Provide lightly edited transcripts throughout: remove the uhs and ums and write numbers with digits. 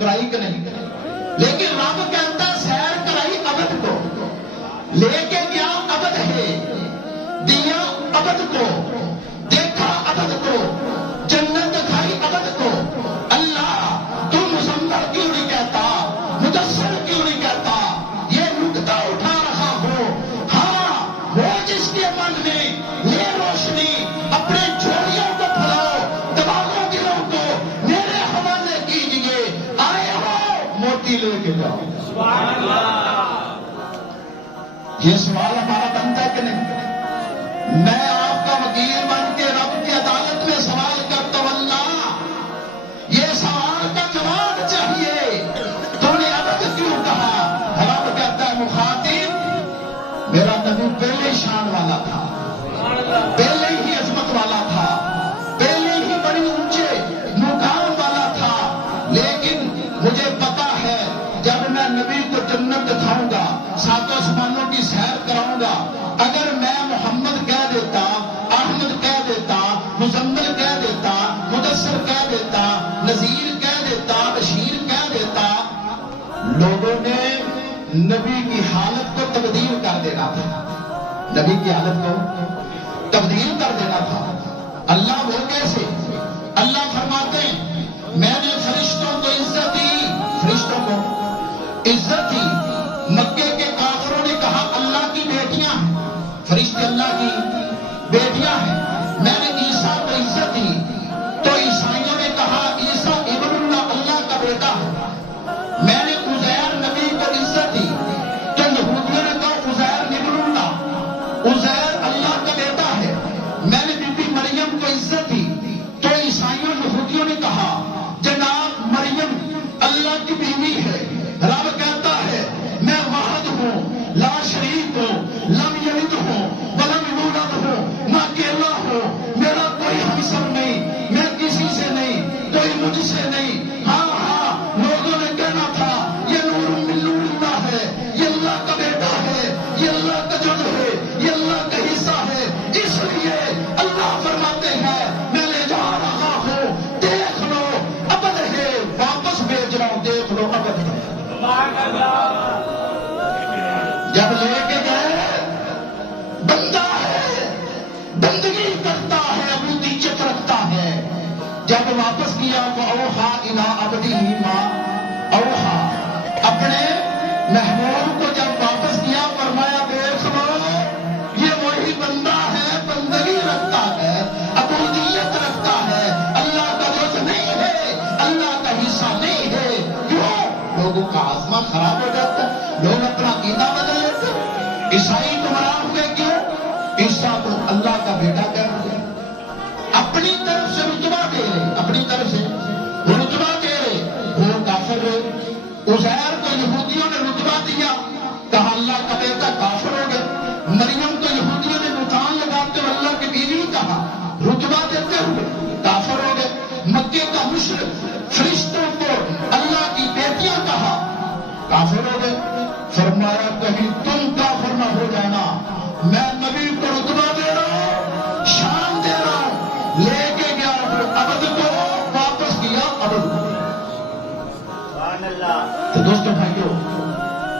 کرائی کہ نہیں؟ لیکن رب کہتا سیر کرائی ابد کو، لے کے گیا ابد ہے، دیا ابد کو، دیکھا ابد کو، جنت دکھائی ابد کو۔ اللہ تو مزمل کیوں نہیں کہتا، مدثر کیوں نہیں کہتا؟ یہ نکتہ اٹھا رہا ہو۔ ہاں وہ جس کے من میں یہ روشنی، اپنے جھولیوں کو پھیلاؤ، دماغوں دلوں کو میرے حوالے کیجئے، آئے ہو موتی لے کے جاؤ۔ سبحان اللہ۔ یہ سوال ہمارا بنتا ہے کہ نہیں؟ میں آپ کا وکیل بن کے رب کی عدالت میں سوال کرتا ہوں، اللہ یہ سوال کا جواب چاہیے، تو نے ابد کیوں کہا؟ رب کہتا ہے مخاطب میرا نبی پہلے شان والا تھا، پہلے ہی عظمت والا تھا، پہلے ہی بڑی اونچے مقام والا تھا، لیکن مجھے پتا ہے جب میں نبی کو جنت دکھاؤں گا، ساتوں آسمانوں کی سیر کراؤں گا، اگر میں محمد کہہ دیتا، احمد کہہ دیتا، مزمل کہہ دیتا، مدثر کہہ دیتا، نذیر کہہ دیتا، بشیر کہہ دیتا، لوگوں نے نبی کی حالت کو تبدیل کر دینا تھا، نبی کی حالت کو تبدیل کر دینا تھا۔ اللہ وہ کیسے؟ اللہ فرماتے ہیں میں نے فرشتوں کو عزت دی، فرشتوں کو عزت دی۔ مکے کے کافروں نے کہا اللہ کی بیٹیاں ہیں، فرشتے اللہ کی بیٹیاں ہیں۔ میں نے عیسیٰ کو عزت دی تو عیسائیوں نے کہا عیسیٰ ابن اللہ، اللہ کا بیٹا ہے۔ میں نے عزیر نبی کو عزت دی تو یہودیوں نے کہا عزیر ابن اللہ، عزیر اللہ کا بیٹا ہے۔ میں نے بی بی مریم کو عزت دی تو عیسائیوں یہودیوں نے کہا جناب مریم اللہ کی بیوی ہے۔ رب کہتا ہے میں واحد ہوں، لا شریک ہوں، لم یلد ہوں ولم یولد ہوں، میں اکیلا ہوں، میرا کوئی ہمسر نہیں، میں کسی سے نہیں، کوئی مجھ سے نہیں۔ ہاں ہاں لوگوں نے کہنا تھا یہ نور من نور اللہ ہے، یہ اللہ کا بیٹا ہے، یہ اللہ کا جز ہے، یہ اللہ کا حصہ ہے، اس لیے اللہ فرماتے ہیں میں لے جا رہا ہوں، دیکھ لو ابد ہے، واپس بھیج رہا ہوں، دیکھ لو ابد ہے۔ جب لے کے گئے بندہ ہے، بندگی کرتا ہے، عبودیت رکھتا ہے، جب واپس کیا تو اوحا الی عبدہ ما اوحا، اپنے محبوب کو جب واپس کیا فرمایا دیکھ لو یہ وہی بندہ ہے، بندگی رکھتا ہے، عبودیت رکھتا ہے، اللہ کا جز نہیں ہے، اللہ کا حصہ نہیں ہے۔ کیوں؟ لوگوں کا آزما خراب ہو جاتا ہے، لوگ اپنا عقیدہ بدل لیتے ہیں۔ عیسائی گمراہ ہوئے کیوں؟ عیسیٰ کو اللہ کا بیٹا کہہ دیا، اپنی طرف سے رتبہ دے رہے، اپنی طرف سے رتبہ دے رہے، وہ کافر رہے۔ عزیر کو یہودیوں نے رتبہ دیا، کہا اللہ کا بیٹا، کافر ہو گئے۔ مریم کو یہودیوں نے بہتان لگاتے ہوئے اللہ کی بیوی کہا، رتبہ دیتے ہوئے کافر ہو گئے۔ مکے کا مشرک فرشتوں کو اللہ کی بیٹیاں کہا، کافر ہو گئے۔ فرمایا کہیں تم کافر نہ ہو جانا، میں نبی کو رتبہ دے رہا ہوں، شان دے رہا ہوں، لے کے گیا ابد کو، واپس کیا ابد کو۔ تو دوستو بھائیو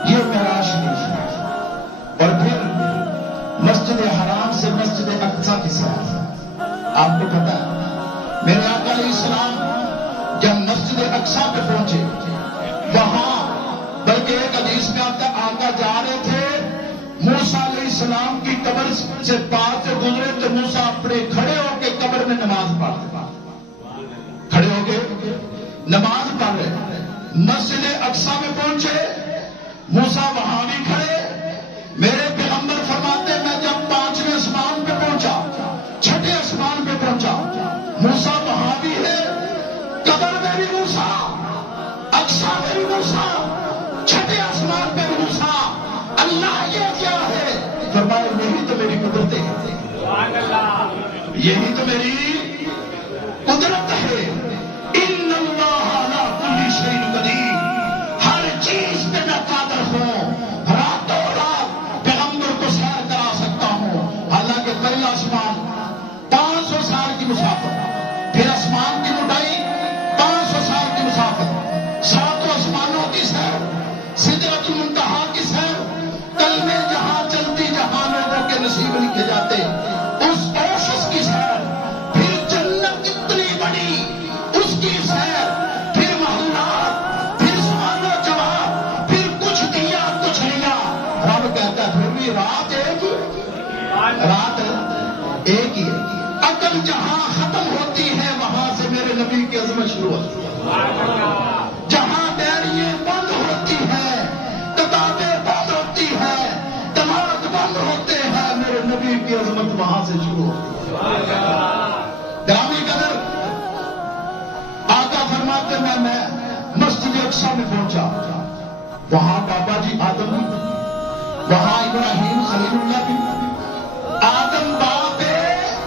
یہ معراج شریف ہے، اور پھر مسجد حرام سے مسجد اقصی کی سیر۔ آپ کو پتا ہے میرے آقا علیہ السلام جب مسجد اقصی پہ پہنچے، وہاں بلکہ ایک حدیث میں آتا ہے آقا جا رہے تھے، موسیٰ علیہ السلام کی قبر سے پار سے گزرے تو موسیٰ اپنے کھڑے ہو کے قبر میں نماز پڑھتے، کھڑے ہو کے نماز پڑھ رہے۔ مسجد اقصی میں پہنچے، موسیٰ وہاں بھی کھڑے۔ میرے پیغمبر فرماتے میں جب 5ویں آسمان پہ پہنچا، 6ٹھے آسمان پہ پہنچا، موسیٰ وہاں بھی ہے، قبر میں بھی موسیٰ، اقصی میں بھی موسیٰ، 6ٹھے آسمان پہ بھی موسیٰ۔ اللہ یہ کیا ہے؟ فرمایا یہی تو میری قدرت ہے، یہی تو میری قدرت ہے۔ ان اللہ علی کل شیء قدیر، ہر چیز پہ میں قادر ہوں، راتوں رات پیغمبر کو سیر کرا سکتا ہوں۔ حالانکہ پہلا آسمان 500 سال کی مسافت، پھر آسمان کی موٹائی 500 سال کی مسافت، رات ایک ہی ہے. عقل جہاں ختم ہوتی ہے وہاں سے میرے نبی کی عظمت شروع ہوتی ہے. جہاں ڈائریاں بند ہوتی ہے، کتابیں بند ہوتی ہے، دماغ بند ہوتے ہیں، میرے نبی کی عظمت وہاں سے شروع ہوتی ہے. گرامی قدر آقا فرماتے میں مسجد اقصی میں پہنچا. وہاں بابا جی آدم بھی، وہاں ابراہیم خلیل اللہ بھی. آدم باپ ہے،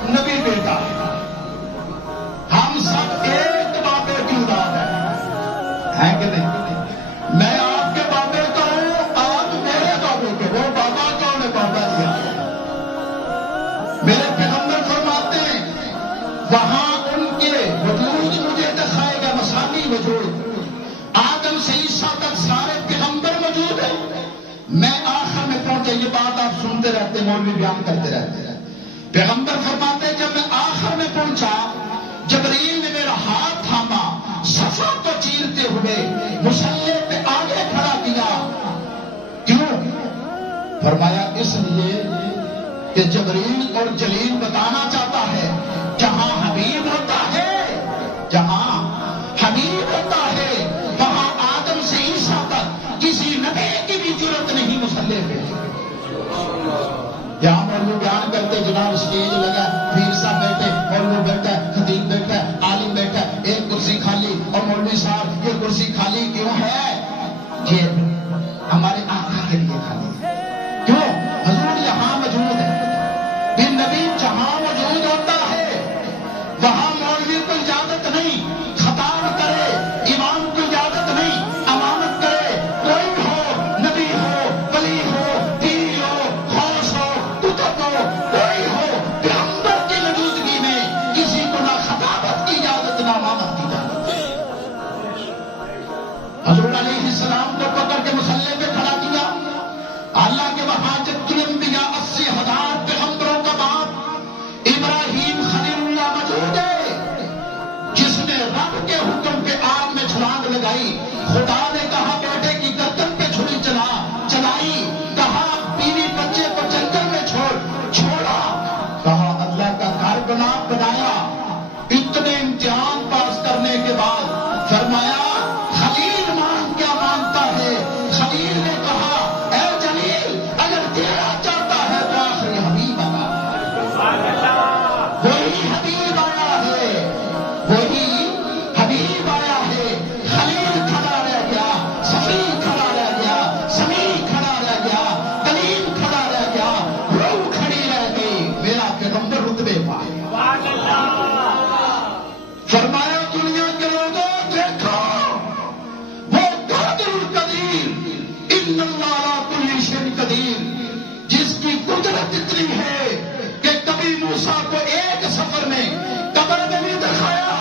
نبی بیٹا ہے. ہم سب ایک بابے کی اولاد ہیں کہ نہیں؟ میں آپ کے بابے کا ہوں، آپ میرے بابے کے. وہ بابا کون ہے؟ بابا دیا. میرے پیغمبر فرماتے ہیں وہاں ان کے وجود مجھے دکھائے گا، مسامی وجود. آدم سے عیسیٰ تک سارے پیغمبر موجود ہیں. میں آخر میں پہنچا. یہ بات آپ سنتے رہتے، مولوی بیان کرتے رہتے. پیغمبر فرماتے ہیں جب میں آخر میں پہنچا، جبرائیل نے میرا ہاتھ تھاما، صفا کو چیرتے ہوئے مصلی پہ آگے کھڑا کیا. کیوں؟ فرمایا اس لیے کہ جبرائیل اور جلیل بتانا چاہتا ہے جہاں حبیب ہوتا ہے، جہاں حبیب ہوتا ہے وہاں آدم سے عیسیٰ تک کسی نبی کی بھی ضرورت نہیں مصلی پہ. یہاں مولوی بیان کرتے، جناب اسٹیج لگا، پیر صاحب بیٹھے، مولوی بیٹھا ہے، خطیب بیٹھا ہے، عالم بیٹھا ہے، ایک کرسی خالی. اور مولوی صاحب یہ کرسی خالی کیوں ہے؟ یہ ہمارے آقا کے لیے خالی ہے. کیوں؟ حضور یہاں موجود ہے. پھر نبی جہاں موجود ہوتا ہے وہاں مولوی کو اجازت نہیں خطاب کرے، امام کو اجازت نہیں امامت کرے. کوئی ہو، نبی ہو، ولی ہو، پیر ہو، غوث ہو، قطب ہو، کوئی ہو، پیغمبر کی موجودگی میں کسی کو نہ خطابت کی اجازت نہ امامت کی اجازت. حضور علیہ السلام کو پکڑ کے مصلی پہ کھڑا کیا. اللہ کے وہاں جد الانبیاء 80,000 پیغمبروں کا باپ ابراہیم خلیل اللہ موجود ہے، جس نے رب کے حکم کے آگ میں چھلانگ لگائی. خدا نے کہا بیٹے کی گردن پہ چھری چلائی، کہا بیوی بچے کو جنگل میں چھوڑا، کہا اللہ کا گھر بنایا. اتنے امتحان پاس کرنے کے بعد فرمایا خلیل کیا مانتا ہے؟ خلیل نے کہا اے جلیل اگر تیرا چاہتا ہے تو آخری حبیب آیا. وہی حبیب آیا ہے، وہی حبیب آیا ہے. خلیل کھڑا رہ گیا، صفی کھڑا رہ گیا، سمیع کھڑا رہ گیا، کلیم کھڑا رہ گیا، روح کھڑی رہ گئی. میرا پیغمبر رتبے پائے. فرمایا دنیا کے لوگوں دیکھو وہ قادر القدیر، ان اللہ علی کل شیء قدیر، جس کی قدرت اتنی ہے کہ کبھی موسیٰ کو ایک سفر میں قبر میں بھی دکھایا،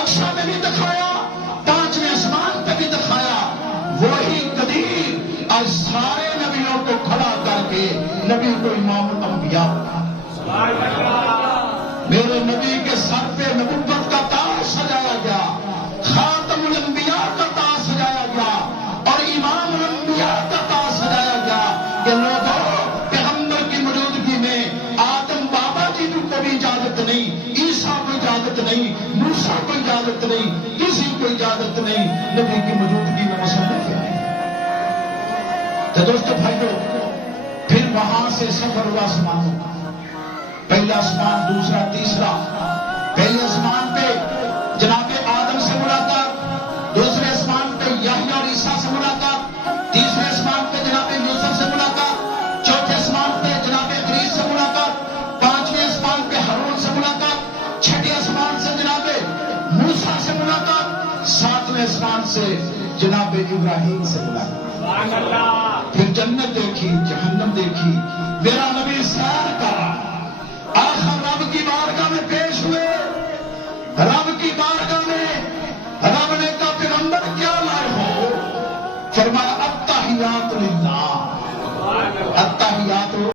اقصی میں بھی دکھایا، 5ویں آسمان پہ بھی دکھایا. وہی قدیر آج سارے نبیوں کو کھڑا کر کے نبی کو امام الانبیاء بنایا. میرے نبی کے سر پہ نبوت کا تاج سجایا گیا، خاتم الانبیاء کا تاج سجایا گیا اور امام الانبیاء کا تاج سجایا گیا. کہ لوگوں پیغمبر کی موجودگی میں آدم بابا جی کو بھی اجازت نہیں، عیسیٰ کو اجازت نہیں، موسیٰ کو اجازت نہیں، کسی کو اجازت نہیں نبی کی موجودگی میں مصلی پہ آئے. تو دوستو بھائیو، پھر وہاں سے سفر ہوا آسمانوں کا. پہلا آسمان، دوسرا، تیسرا. پہلے آسمان پہ جناب آدم سے ملاقات، دوسرے آسمان پہ یحییٰ اور عیسیٰ سے ملاقات، تیسرے آسمان پہ جناب یوسف سے ملاقات، چوتھے آسمان پہ جناب ادریس سے ملاقات، 5ویں آسمان پہ ہارون سے ملاقات، 6ویں آسمان سے جناب موسیٰ سے ملاقات، 7ویں آسمان سے جناب ابراہیم سے ملاقات. پھر جنت دیکھی، جہنم دیکھی. میرا نبی سیر کرا، آخر رب کی بارگاہ میں پیش ہوئے. رب کی بارگاہ میں رب نے کہا پیغمبر کیا لائے ہو؟ فرمایا التحیات للہ،